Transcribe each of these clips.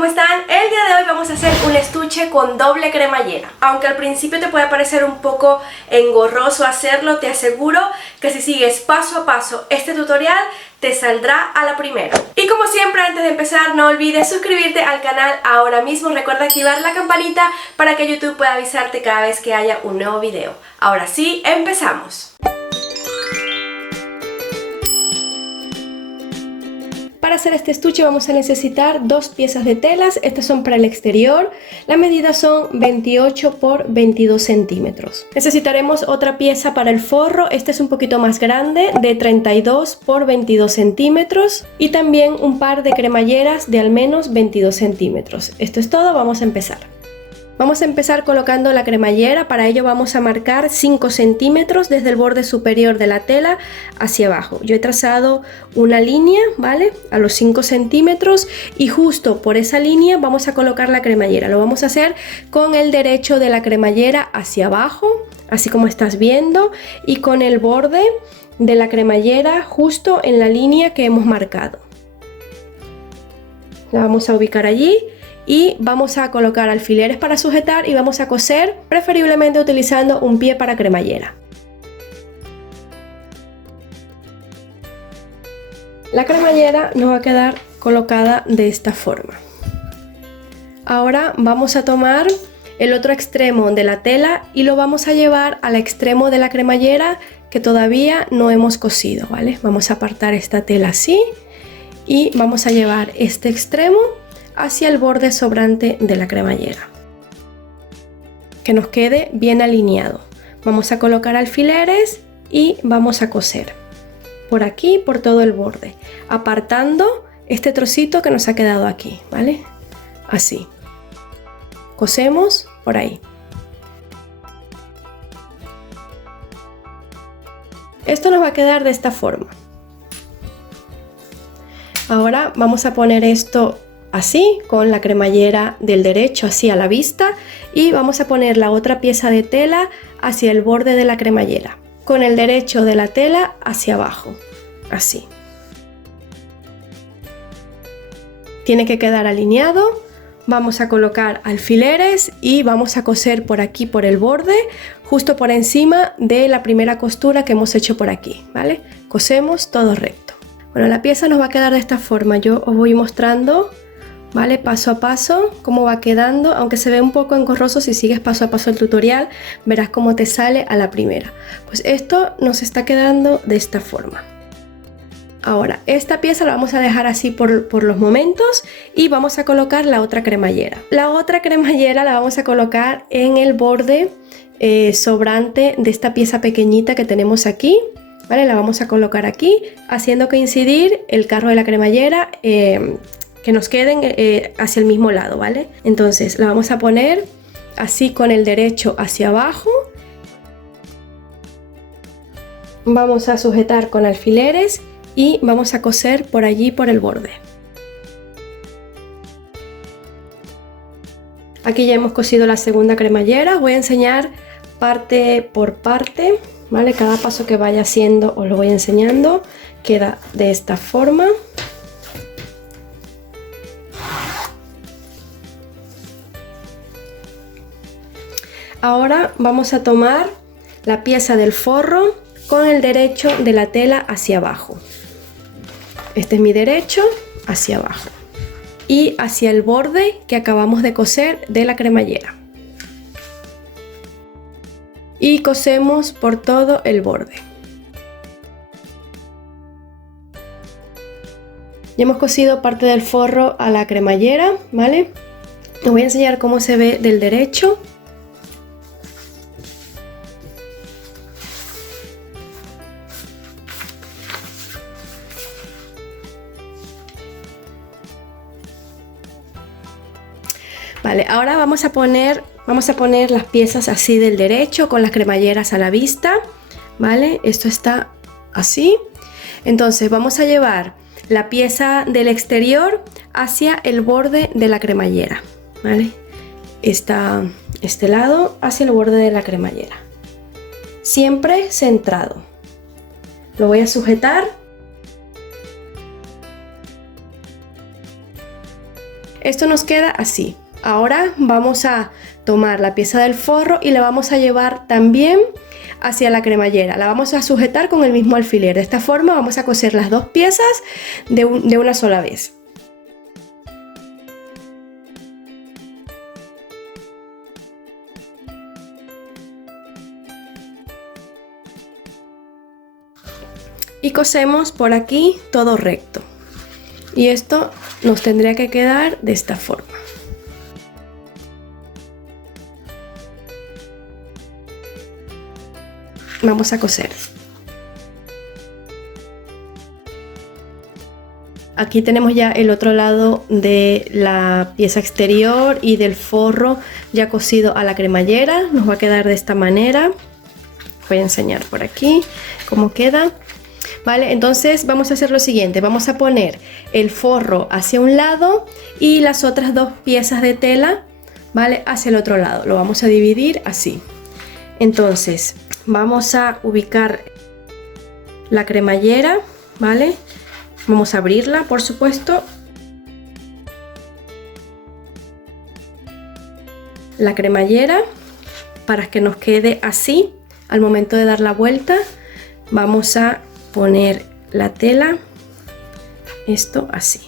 ¿cómo están? El día de hoy vamos a hacer un estuche con doble cremallera. Aunque al principio te puede parecer un poco engorroso hacerlo, te aseguro que si sigues paso a paso este tutorial te saldrá a la primera. Y como siempre, antes de empezar, no olvides suscribirte al canal ahora mismo. Recuerda activar la campanita para que YouTube pueda avisarte cada vez que haya un nuevo video. Ahora sí, empezamos. Para hacer este estuche vamos a necesitar dos piezas de telas. Estas son para el exterior. Las medidas son 28 por 22 centímetros. Necesitaremos otra pieza para el forro. Este es un poquito más grande, de 32 por 22 centímetros. Y también un par de cremalleras de al menos 22 centímetros. Esto es todo, vamos a empezar. Vamos a empezar colocando la cremallera. Para ello vamos a marcar 5 centímetros desde el borde superior de la tela hacia abajo. Yo he trazado una línea, ¿vale? A los 5 centímetros y justo por esa línea vamos a colocar la cremallera. Lo vamos a hacer con el derecho de la cremallera hacia abajo, así como estás viendo, y con el borde de la cremallera justo en la línea que hemos marcado. La vamos a ubicar allí. Y vamos a colocar alfileres para sujetar y vamos a coser, preferiblemente utilizando un pie para cremallera. La cremallera nos va a quedar colocada de esta forma. Ahora vamos a tomar el otro extremo de la tela y lo vamos a llevar al extremo de la cremallera que todavía no hemos cosido, ¿vale? Vamos a apartar esta tela así y vamos a llevar este extremo hacia el borde sobrante de la cremallera, que nos quede bien alineado. Vamos a colocar alfileres y vamos a coser por aquí, por todo el borde, apartando este trocito que nos ha quedado aquí, ¿vale? Así. Cosemos por ahí. Esto nos va a quedar de esta forma. Ahora vamos a poner esto así, con la cremallera del derecho así a la vista, y vamos a poner la otra pieza de tela hacia el borde de la cremallera, con el derecho de la tela hacia abajo, así. Tiene que quedar alineado. Vamos a colocar alfileres y vamos a coser por aquí, por el borde, justo por encima de la primera costura que hemos hecho por aquí, ¿vale? Cosemos todo recto. Bueno, la pieza nos va a quedar de esta forma. Yo os voy mostrando, ¿vale? Paso a paso cómo va quedando, aunque se ve un poco engorroso. Si sigues paso a paso el tutorial verás cómo te sale a la primera. Pues esto nos está quedando de esta forma. Ahora esta pieza la vamos a dejar así por los momentos y vamos a colocar la otra cremallera. La otra cremallera la vamos a colocar en el borde sobrante de esta pieza pequeñita que tenemos aquí, ¿vale? La vamos a colocar aquí, haciendo coincidir el carro de la cremallera, que nos queden hacia el mismo lado, ¿vale? Entonces la vamos a poner así con el derecho hacia abajo. Vamos a sujetar con alfileres y vamos a coser por allí, por el borde. Aquí ya hemos cosido la segunda cremallera. Os voy a enseñar parte por parte, ¿vale? Cada paso que vaya haciendo os lo voy enseñando. Queda de esta forma. Ahora vamos a tomar la pieza del forro con el derecho de la tela hacia abajo. Este es mi derecho hacia abajo y hacia el borde que acabamos de coser de la cremallera. Y cosemos por todo el borde. Ya hemos cosido parte del forro a la cremallera, ¿vale? Os voy a enseñar cómo se ve del derecho. Vale, ahora vamos a poner las piezas así del derecho con las cremalleras a la vista, ¿vale? Esto está así. Entonces vamos a llevar la pieza del exterior hacia el borde de la cremallera, ¿vale? Este lado hacia el borde de la cremallera. Siempre centrado. Lo voy a sujetar Esto nos queda así. Ahora vamos a tomar la pieza del forro y la vamos a llevar también hacia la cremallera. La vamos a sujetar con el mismo alfiler. De esta forma vamos a coser las dos piezas de una sola vez. Y cosemos por aquí todo recto. Y esto nos tendría que quedar de esta forma. Vamos a coser. Aquí tenemos ya el otro lado de la pieza exterior y del forro ya cosido a la cremallera. Nos va a quedar de esta manera. Voy a enseñar por aquí cómo queda. Vale, entonces vamos a hacer lo siguiente. Vamos a poner el forro hacia un lado y las otras dos piezas de tela, vale, hacia el otro lado. Lo vamos a dividir así. Entonces vamos a ubicar la cremallera, vale. Vamos a abrirla, por supuesto. La cremallera, para que nos quede así al momento de dar la vuelta, vamos a poner la tela, esto así.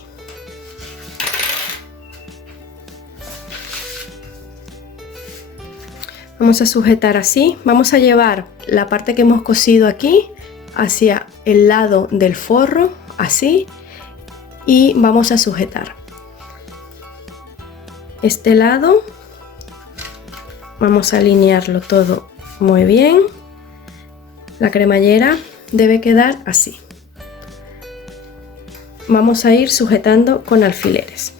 Vamos a sujetar así. Vamos a llevar la parte que hemos cosido aquí hacia el lado del forro, así, y vamos a sujetar este lado. Vamos a alinearlo todo muy bien. La cremallera debe quedar así. Vamos a ir sujetando con alfileres.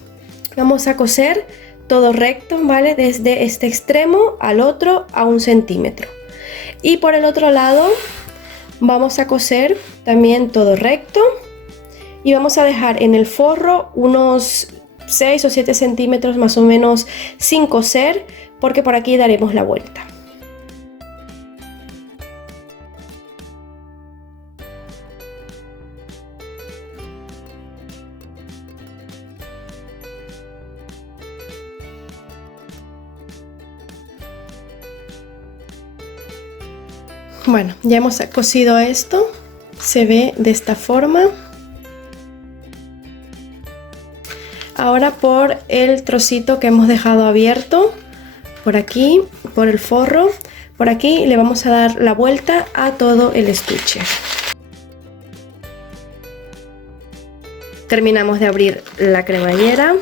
Vamos a coser todo recto, ¿vale? Desde este extremo al otro a 1 centímetro. Y por el otro lado vamos a coser también todo recto. Y vamos a dejar en el forro unos 6 o 7 centímetros más o menos sin coser, porque por aquí daremos la vuelta. Bueno, ya hemos cosido esto, se ve de esta forma. Ahora por el trocito que hemos dejado abierto, por aquí, por el forro, por aquí le vamos a dar la vuelta a todo el estuche. Terminamos de abrir la cremallera.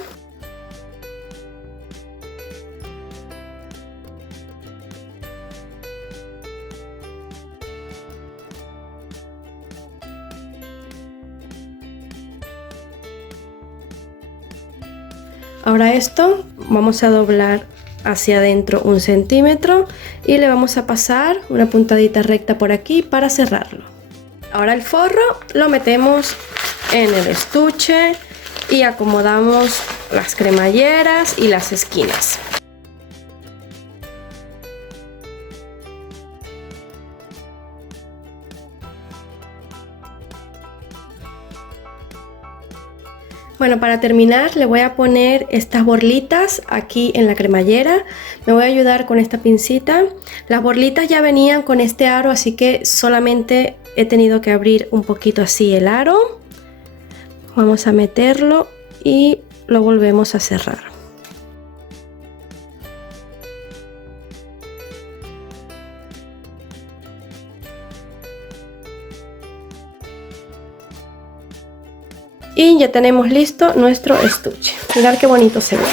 Ahora esto vamos a doblar hacia adentro 1 centímetro y le vamos a pasar una puntadita recta por aquí para cerrarlo. Ahora el forro lo metemos en el estuche y acomodamos las cremalleras y las esquinas. Bueno, para terminar le voy a poner estas borlitas aquí en la cremallera. Me voy a ayudar con esta pincita. Las borlitas ya venían con este aro, así que solamente he tenido que abrir un poquito así el aro. Vamos a meterlo y lo volvemos a cerrar. Y ya tenemos listo nuestro estuche. Mirad qué bonito se ve.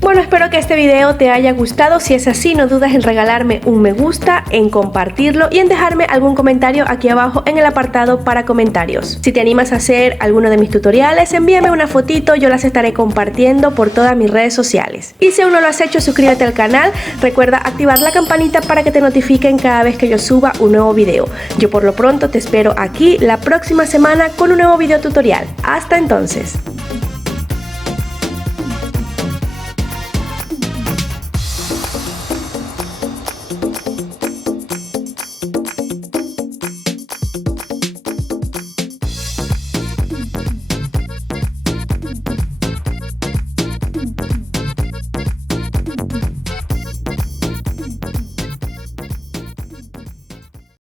Bueno, espero que este video te haya gustado. Si es así, no dudes en regalarme un me gusta, en compartirlo y en dejarme algún comentario aquí abajo en el apartado para comentarios. Si te animas a hacer alguno de mis tutoriales, envíame una fotito, yo las estaré compartiendo por todas mis redes sociales. Y si aún no lo has hecho, suscríbete al canal, recuerda activar la campanita para que te notifiquen cada vez que yo suba un nuevo video. Yo por lo pronto te espero aquí la próxima semana con un nuevo video tutorial. Hasta entonces.